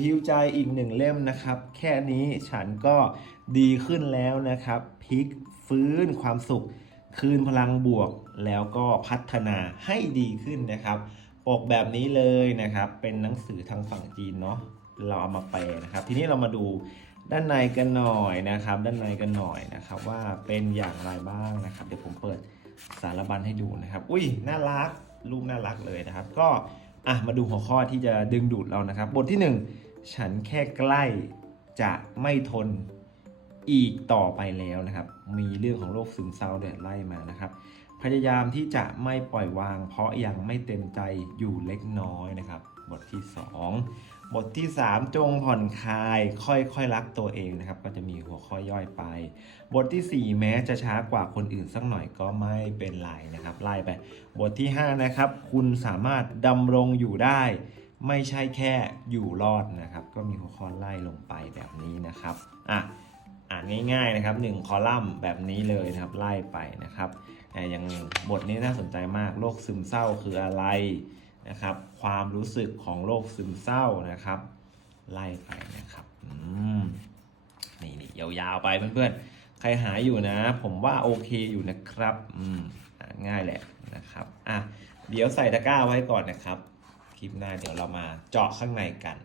ฮิวใจอีกหนึ่งเล่มนะครับ แค่นี้ฉันก็ดีขึ้นแล้วนะครับพลิกฟื้นความสุข คืนพลังบวก แล้วก็พัฒนาให้ดีขึ้นนะครับ ปกแบบนี้เลยนะครับ เป็นหนังสือทางฝั่งจีนเนาะเราเอามาแปลนะครับ ทีนี้เรามาดูด้านในกันหน่อยนะครับ ด้านในกันหน่อยนะครับ ว่าเป็นอย่างไรบ้างนะครับ เดี๋ยวผมเปิดสารบัญให้ดูนะครับ อุ้ยน่ารักรูปน่ารักเลยนะครับ ก็อะมาดูหัวข้อที่จะดึงดูดเรานะครับ บทที่หนึ่ง ฉันแค่ใกล้จะไม่ทนอีกต่อไปแล้วนะครับ มีเรื่องของโรคซึมเศร้าเดือดไล่มานะครับ พยายามที่จะไม่ปล่อยวาง เพราะยังไม่เต็มใจอยู่เล็กน้อยนะครับ บทที่ 2 บทที่ 3 จงผ่อนคลาย ค่อยๆรักตัวเองนะครับ ก็จะมีหัวข้อย่อยไป บททีสี่4 แม้จะช้ากว่าคนอื่นสักหน่อยก็ไม่เป็นไรนะครับ ไล่ไป บทที่ 5 นะครับ คุณสามารถดำรงอยู่ได้ ไม่ใช่แค่อยู่รอดนะครับ ก็มีหัวข้อไล่ลงไปแบบนี้นะครับอะอ่านง่ายๆนะครับ 1 คอลัมน์แบบนี้เลยนะครับไล่ไปนะครับแต่อย่างบทนี้น่าสนใจมากโรคซึมเศร้าคืออะไรนะครับ ความรู้สึกของโรคซึมเศร้านะครับ ไล่ไปนะครับอืมนี่นี่ยาวๆไปเพื่อนๆใครหาอยู่นะ ผมว่าโอเคอยู่นะครับอืมง่ายแหละนะครับอะเดี๋ยวใส่ตะกร้าไว้ก่อนนะครับ ลิปหน้าเดี๋ยวเรามาเจาะข้างในกัน